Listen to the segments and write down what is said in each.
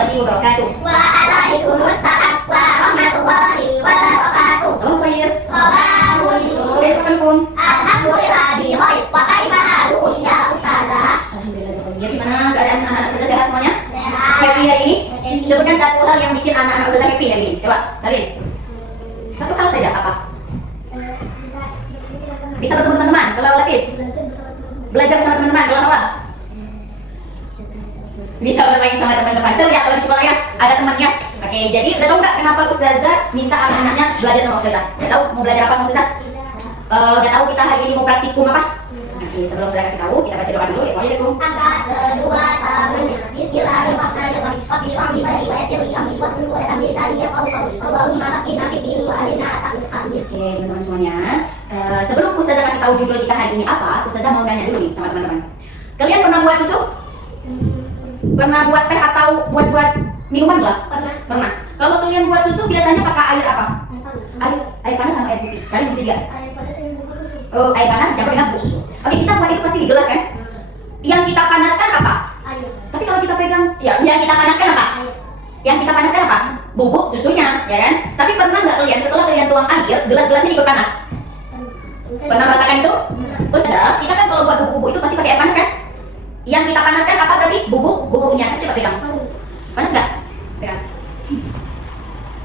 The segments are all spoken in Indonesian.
warahmatullahi wabarakatuh. Waalaikumsalam warahmatullahi wabarakatuh. Salam khair. Sabahun nur. Kaifakum? Alhamdulillah bi khair. Wa kaifa halukum ya ustazah? Alhamdulillah bi khair. Gimana keadaan anak-anak Ustazah, sehat semuanya? Sehat. Happy hari ini? Sebutkan satu hal yang bikin anak-anak Ustazah happy hari ini. Coba, Dalil. Satu hal saja, apa? Bisa bertemu teman-teman. Kalau Latif? Belajar sama teman-teman. Kalau Nawal? Bisa bermain sama teman-teman. Seru ya kalau di sekolah ya ada temannya. Oke, jadi udah tahu nggak kenapa Ustazah minta anak-anaknya belajar sama Ustazah? Udah tahu mau belajar apa sama Ustazah? Udah tahu kita hari ini mau praktikum apa? Oke, sebelum saya kasih tahu, kita baca doa dulu. Assalamualaikum. Angka kedua tangannya. Bismillahirrahmanirrahim. Rabbi shrah li sadri wa yassir li amri wahlul 'uqdatam min lisani yafqahu qawli. Allahumma faqqihna fid din wa 'allimna ta'wil. Amin. Oke, teman-teman semuanya. Sebelum Ustazah kasih tahu judul kita hari ini apa, Ustazah mau nanya dulu nih sama teman-teman. Kalian pernah buat susu? Pernah buat teh atau buat minuman lah? Pernah. Kalau kalian buat susu biasanya pakai air apa? Air panas sama air putih. Kalian putih nggak? Oh, air panas campur dengan susu. Oke, kita buat itu pasti di gelas kan? Yang kita panaskan apa? Tapi kalau kita pegang, ya, yang kita panaskan apa? Yang kita panaskan apa? Bubuk susunya, ya kan? Tapi pernah nggak kalian setelah kalian tuang air, gelas-gelasnya ikut panas? Pernah merasakan itu? Terus kita kan kalau buat bubuk-bubuk itu pasti pakai air panas kan? Yang kita panaskan apa berarti? Bubuknya. Coba pegang. Panas nggak? Pegang.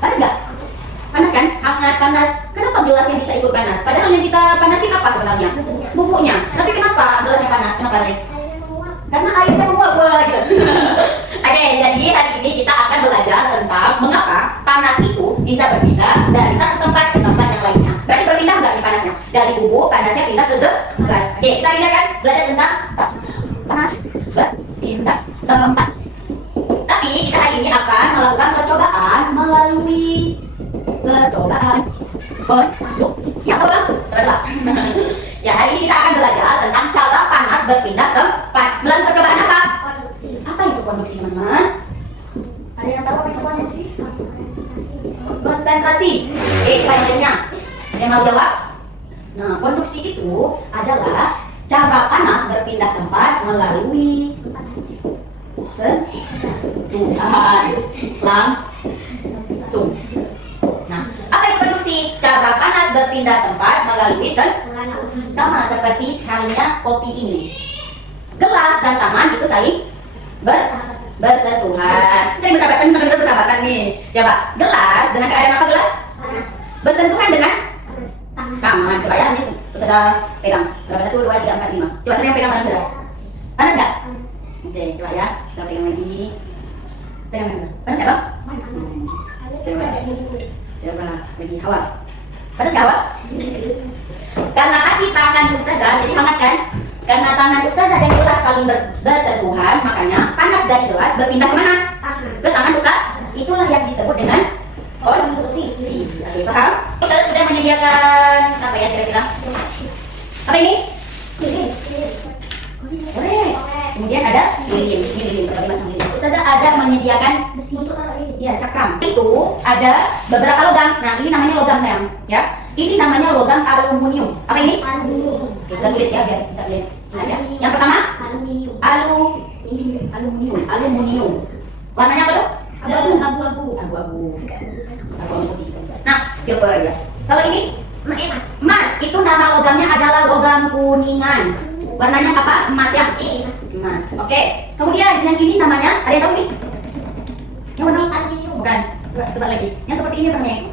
Panas nggak? Panas kan? Hangat, panas. Kenapa gelasnya bisa ikut panas? Padahal yang kita panasin apa sebenarnya? Bubuknya. Tapi kenapa gelasnya panas? Kenapa nih? Karena airnya menguap gitu. Oke, jadi hari ini kita akan belajar tentang mengapa panas itu bisa berpindah dari satu tempat ke tempat yang lainnya. Berarti berpindah nggak nih panasnya? Dari bubuk panasnya pindah ke gelas. Oke, kita ini kan belajar tentang panas berpindah tempat. Tapi kita hari ini akan melakukan percobaan melalui ya apa? Coba. Ya, hari ini kita akan belajar tentang cara panas berpindah tempat melalui percobaan apa? Apa itu konduksi, teman-teman? Ada yang tahu apa itu konduksi? Konsentrasi. Tanya. Ada yang mau jawab? Nah, konduksi itu adalah cara panas berpindah tempat melalui sentuhan langsung. Nah, apa itu konduksi? Cara panas berpindah tempat melalui sama seperti halnya kopi ini. Gelas dan tangan itu saling bersentuhan. Saya bersahabatan nih. Coba, gelas dengan keadaan apa gelas? Bersentuhan dengan tangan. Coba ya, ini sudah pegang. Berapa? 1, 2, 3, 4, 5. Coba saya yang pegang mana sudah? Panas nggak? Oke, coba ya. Kita pegang lagi. Pegang mana? Panas nggak, Bang? Coba lagi hawa. Panas nggak, Hawa? Karena kaki tangan Ustazah jadi hangat kan? Karena tangan Ustazah dan gelas saling bersentuhan, makanya panas dari gelas berpindah kemana? Ke tangan Ustaz. Itulah yang disebut dengan konduksi. Oke, paham? Ustazah sudah menyediakan apa ya kira-kira? Apa ini? Korek. Kemudian ada lilin. Berbagai macam lilin. Ustazah ada menyediakan ya cakram. Itu ada beberapa logam. Nah, ini namanya logam sayang, ya. Ini namanya logam aluminium. Apa ini? Aluminium. Oke, kita tulis ya biar bisa lihat. Nah, ya. Yang pertama? Aluminium. Warnanya apa tuh? Abu-abu. Nah, silver ya. Kalau ini emas. Itu nama logamnya adalah logam kuningan. Warnanya apa? Emas ya? Emas. Oke. Kemudian yang ini namanya, ada yang tahu ini? Yang warna aluminium. Bukan. Coba lagi. Yang seperti ini namanya.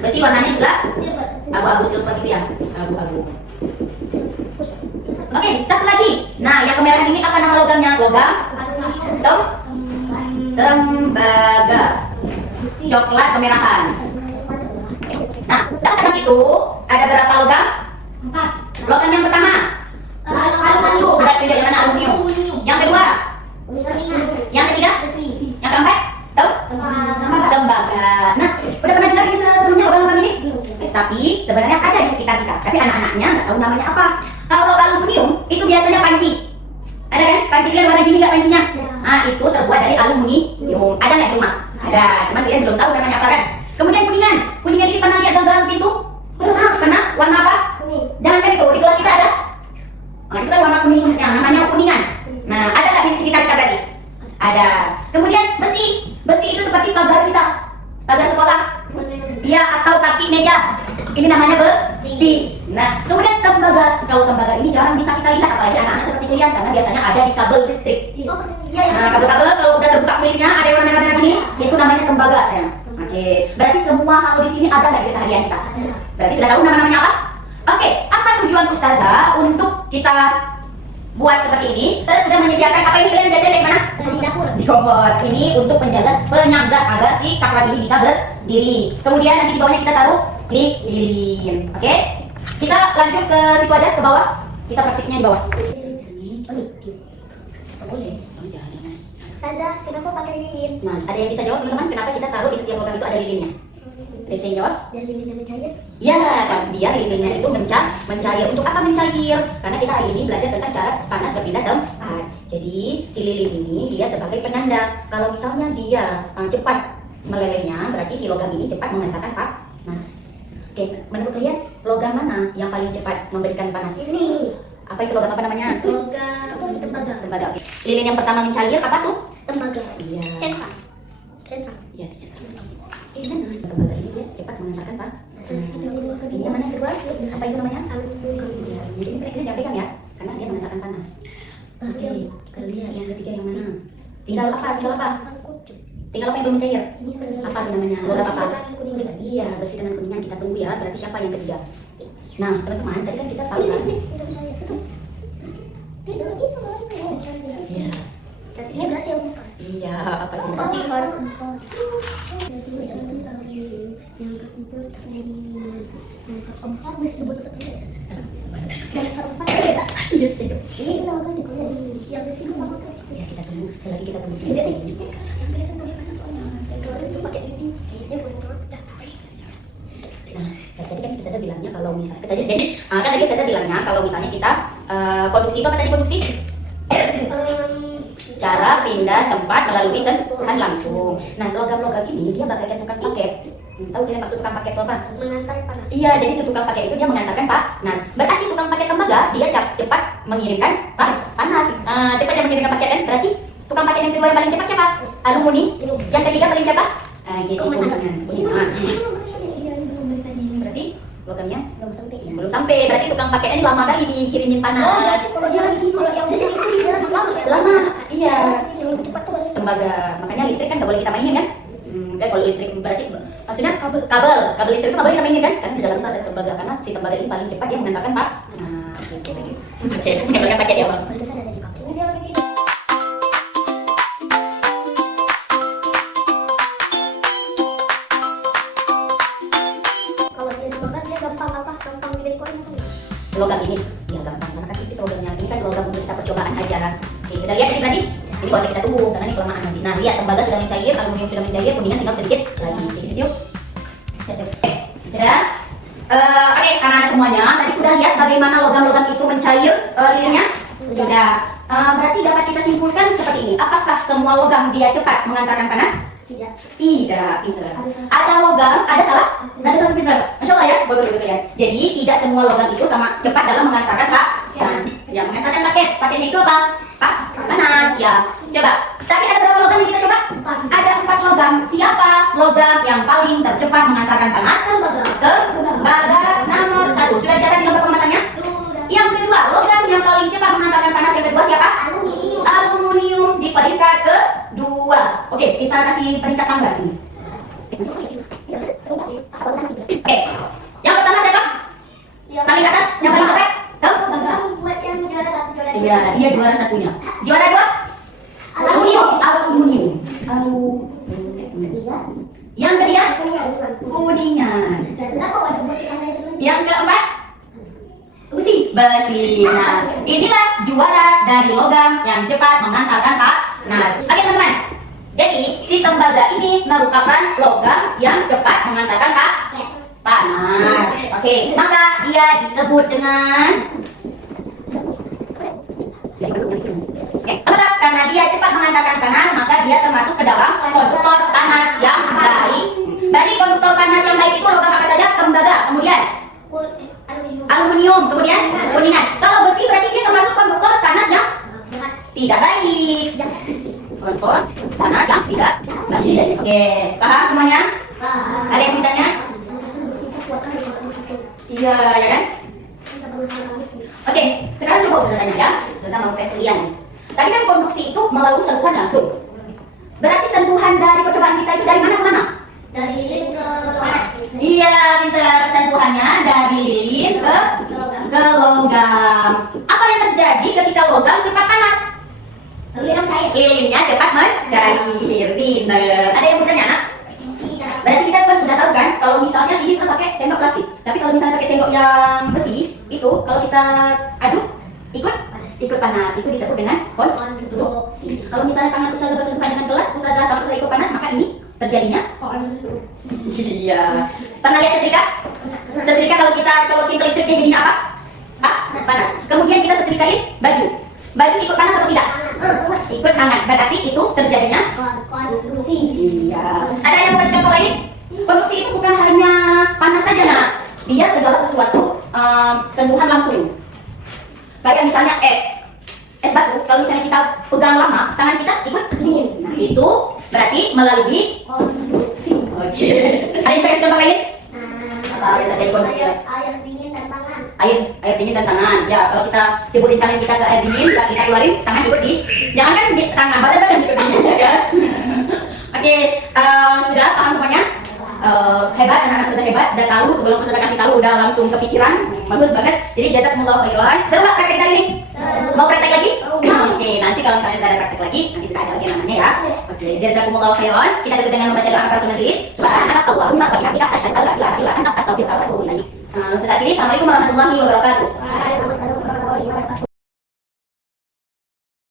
Besi warnanya juga abu-abu silver gitu ya. Abu-abu. Oke, satu lagi. Nah, yang kemerahan ini apa nama logamnya? Logam tembaga. Coklat kemerahan. Nah, dalam itu ada berapa logam? 4. Logam yang pertama aluminium. Udah tunjuk yang mana aluminium. Yang kedua? Yang ketiga? Yang keempat? Tembaga. Nah, udah pernah dengar ini sebelumnya logam ini? Tapi sebenarnya ada di sekitar kita. Tapi anak-anaknya nggak tahu namanya apa. Kalau aluminium itu biasanya panci. Ada kan? Panci kalian warna gini nggak pancinya? Nah, itu terbuat dari aluminium. Ada nggak di rumah? Ada. Cuman kalian belum tahu namanya apa kan? Kemudian kuningan. Kuningan ini pernah lihat gagang pintu? Pernah? Warna apa? Jangan kan itu di kelas kita ada. Nah, itu kan warna kuning. Yang namanya kuningan. Nah, ada nggak di sekitar kita berarti? Ini namanya besi. Nah, kemudian tembaga. Kalau tembaga ini jarang bisa kita lihat, apalagi anak-anak seperti kalian, karena biasanya ada di kabel listrik. Nah, kabel-kabel kalau udah terbuka kulitnya, ada yang warna merah gini, itu namanya tembaga, sayang. Oke, berarti semua hal di sini ada dari keseharian kita. Berarti sudah tahu nama-namanya apa? Oke, apa tujuan Ustazah untuk kita buat seperti ini? Kita sudah menyediakan apa ini kalian biasanya dari mana? Di dapur. Di kompor. Ini untuk menjaga penyangga agar si cakram ini bisa berdiri. Kemudian nanti di bawahnya kita taruh lilin. Oke? Kita lanjut ke situ aja, ke bawah. Kita praktiknya di bawah. Sada, kenapa pakai lilin? Nah, ada yang bisa jawab teman-teman kenapa kita taruh di setiap logam itu ada lilinnya? Ada yang bisa jawab? Dan lilinnya mencair. Ya, kan biar lilinnya itu mencair. Untuk apa mencair? Karena kita hari ini belajar tentang cara panas berpindah tempat. Jadi si lilin ini dia sebagai penanda. Kalau misalnya dia cepat melelehnya, berarti si logam ini cepat mengantarkan panas. Oke, menurut kalian logam mana yang paling cepat memberikan panas? Ini. Apa itu logam apa namanya? Logam tembaga. Tembaga. Oke. Lilin yang pertama mencair apa tuh? Tembaga. Iya. Centang. Centang. Ya, cepat. Ini tembaga ini dia cepat mengantarkan panas. Ini yang mana yang kedua? Apa itu namanya? Iya. Jadi ini jangan pegang ya, karena dia mengantarkan panas. Oke, kalian yang ketiga yang mana? Tinggal apa? Tinggal apa yang belum mencair? Apa itu namanya? Logam apa? Iya, besi dengan kuningan. Kita tunggu ya. Berarti siapa yang ketiga? Nah, teman-teman, tadi kan kita tahu kan? Iya. Ini berarti yang empat. Iya, apa itu maksudnya? Yang keempat disebut seperti itu. Yang keempat Iya, siap. ini logam di kuliah yang di sini apa? Ya, kita tunggu. Selagi kita tunggu selesai. Yang biasa pakai panas soalnya. Yang kedua itu pakai lilin. Dia boleh terlalu pecah. Nah, tadi kan Ustazah bilangnya kalau misalnya kan tadi Ustazah bilangnya kalau misalnya kita konduksi itu apa tadi konduksi? Cara pindah tempat melalui sentuhan langsung. Nah, logam-logam ini dia bagaikan tukang paket. Tahu kalian maksud tukang paket itu apa? Mengantar panas. Iya, jadi si tukang paket itu dia mengantarkan panas. Berarti tukang paket tembaga dia cepat mengirimkan panas. Cepat mengirimkan paket kan? Berarti tukang paket yang kedua yang paling cepat siapa? Alumni. Yang ketiga paling cepat? Gitu. Berarti logamnya belum sampai. Berarti tukang paketnya ini lama kali dikirimin panas. Kalau dia lagi kalau yang di sini dia Lama. Iya. yang lebih cepat tuh Tembaga. Makanya listrik kan nggak boleh kita mainin kan? Dan kalau listrik berarti maksudnya kabel listrik itu nggak boleh kita mainin kan? Karena di dalamnya ada tembaga, karena si tembaga ini paling cepat dia mengantarkan panas. Oke, mengantarkan paket ya bang. Pantesan ada di kampung. Kalau dia dibakar dia gampang apa? Gampang didekorin apa enggak? Logam ini ya gampang karena kan tipis logamnya. Ini kan logam untuk kita percobaan aja. Oke, kita lihat ini berarti. Ini gak usah kita tunggu karena ini kelamaan nanti. Nah, lihat tembaga sudah mencair, aluminium sudah mencair, kuningan tinggal sedikit lagi. Sedikit yuk. Sudah? Oke, anak-anak semuanya tadi sudah lihat bagaimana logam-logam itu mencair lilinnya? Sudah. Berarti dapat kita simpulkan seperti ini. Apakah semua logam dia cepat mengantarkan panas? Tidak. Tidak, pintar. Ada logam, ada salah? Ada satu pintar. Masya Allah ya, bagus ya. Jadi tidak semua logam itu sama cepat dalam mengantarkan panas. Ya, mengantarkan paketnya itu apa? Panas ya. Coba. Tadi ada berapa logam yang kita coba? Ada 4 logam. Siapa logam yang paling tercepat mengantarkan panas? Tembaga nomor 1. Sudah dicatat di lembar pengamatannya? Yang kedua, logam yang paling cepat mengantarkan panas yang kedua siapa? Aluminium di peringkat kedua. Oke, kita kasih peringkat tangga sini. Oke. Yang pertama siapa? Paling ke atas, yang paling cepat? Buat yang juara 1, juara 2. Iya, dia juara satunya. Juara 2? Aluminium. Yang ketiga? Kuningan. Yang keempat? Besi. Nah, inilah juara dari logam yang cepat mengantarkan panas. Oke teman-teman. Jadi si tembaga ini merupakan logam yang cepat mengantarkan panas. Oke, maka dia disebut dengan karena dia cepat mengantarkan panas, maka dia termasuk ke dalam konduktor panas yang baik. Berarti konduktor panas yang baik itu logam apa saja? Tembaga, kemudian aluminium, kemudian kuningan. Kalau besi berarti dia termasuk konduktor panas yang tidak baik. Konduktor panas yang tidak baik. Oke, paham semuanya? Ada yang ditanya? Iya, ya kan? Oke, sekarang coba Ustazah tanya ya. Ustazah mau tes kalian. Tadi kan konduksi itu melalui sentuhan langsung. Berarti sentuhan dari percobaan kita itu dari mana ke mana? Dari lilin ke logam. Iya, pintar. Sentuhannya dari lilin ke logam. Apa yang terjadi ketika logam cepat panas? Lilin cair. Lilinnya cepat mencair. Pintar. Ada yang bertanya, nak? Berarti kita kan sudah tahu kan, kalau misalnya ini bisa pakai sendok plastik. Tapi kalau misalnya pakai sendok yang besi, itu kalau kita aduk ikut panas. Itu disebut dengan konduksi. Kalau misalnya tangan ustazah bersentuhan dengan gelas, ustazah tangan ustazah ikut panas, maka ini terjadinya konduksi. Iya. Pernah lihat setrika? Setrika kalau kita colokin ke listriknya jadinya apa? Panas. Kemudian kita setrikain baju. Baju ikut panas atau tidak? Ikut hangat. Berarti itu terjadinya konduksi. iya. Ada yang mau kasih contoh lain? Konduksi itu bukan hanya panas saja, nak. Dia segala sesuatu sentuhan langsung. Kayak misalnya es batu. Kalau misalnya kita pegang lama, tangan kita ikut dingin. Nah itu berarti melalui konduksi. Oke. Ada yang kasih contoh lain? Apa yang terjadi konduksi? Air dingin dan tangan. Air dingin dan tangan. Ya, kalau kita cebutin tangan kita ke air dingin, kita keluarin tangan ikut di. Jangan kan di tangan, badan ikut dingin ya kan? Oke, sudah paham semuanya? Hebat, anak-anak sudah hebat, udah tahu sebelum sudah kasih tahu udah langsung kepikiran, bagus banget. Jadi jazakumullah khairan. Seru nggak praktek kali ini? Mau praktek lagi? Oke, nanti kalau misalnya sudah ada praktek lagi, nanti sudah ada lagi namanya ya. Oke, jazakumullah khairan. Kita tutup dengan membaca doa kafaratul majlis. Subhanakallahumma wa bihamdika asyhadu an la ilaha illa anta astaghfiruka wa atubu ilaik. Ustaz akhiri, assalamualaikum warahmatullahi wabarakatuh.